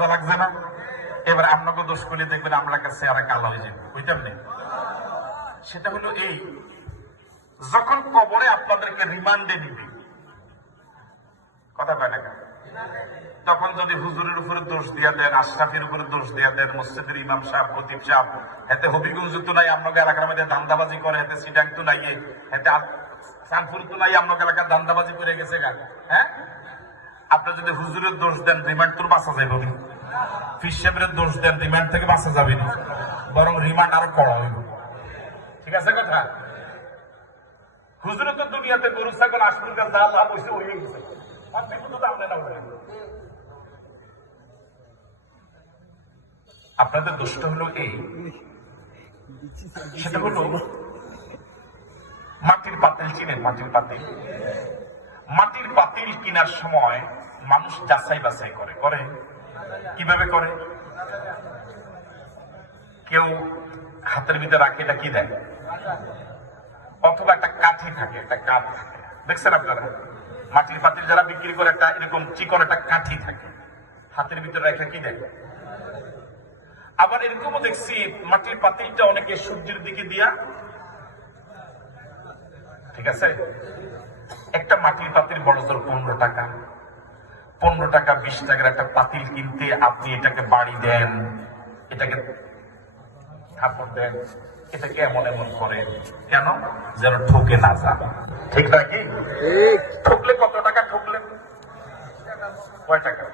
সোজা লাগছে না? এবার আপনাকে দোষ করলে দেখবেন আমরা কাছে আর কালো হয়ে যাবে, বুঝতাম না? সেটা হলো এই, যখন কবরে আপনাদেরকে রিমান্ডে নিবে, কথা কয় না কেন? তখন যদি হুজুরের উপরে দোষ দিয়া দেন, আশরাফের উপরে দোষ দিয়া দেন, মসজিদের ইমাম সাহেব, খতিব সাহেব, এতে হবিগঞ্জ তো নাই, আপনাকে এলাকার মধ্যে ধান্দাবাজি করে, এতে সিটাং তো নাই, এতে সানপুর তো নাই, আপনাকে এলাকার ধান্দাবাজি করে গেছে গা। হ্যাঁ, আপনি যদি হুজুরের দোষ দেন, রিমান্ড তোর বাঁচা যাবে না। ফিস সাহেবের দোষ দেন, রিমান্ড থেকে বাঁচা যাবে না, বরং রিমান্ড আরো কড়া হইব। ঠিক আছে কথা? হুজুরে তো দুনিয়াতে গরু ছাগল আসল যা লাভ হয়েছে হয়ে গেছে, আপনি কিন্তু দাম নেন। আপনাদের দোষটা হলো এই, সেটা হলো মাটির পাতিল চিনেন? মাটির পাতিল, মাটির পাতিল কেনার সময় মানুষ যাচাই বাছাই করে। করে কিভাবে করে? কেউ হাতের ভিতরে রাখে, এটা কি দেয়? অথবা একটা কাঠি থাকে, একটা কাঠ থাকে, দেখছেন আপনারা? মাটির পাতিল যারা বিক্রি করে একটা এরকম চিকন একটা কাঠি থাকে, হাতের ভিতরে রেখে কি দেয়? আবার এরকমও দেখছি মাটির পাতিলটা অনেকে সূর্যের দিকে দিয়া, ঠিক আছে, একটা মাটির পাতিল বড় জোর 15 টাকা, 15 টাকা 20 টাকার একটা পাতিল কিনতে আপনি এটাকে বাড়ি দেন, এটাকে থাপড় দেন, এটাকে এমন এমন করেন কেন? যেন ঠকে না যান। ঠিক নাকি? ঠকলে কত টাকা ঠকলেন? কয় টাকা?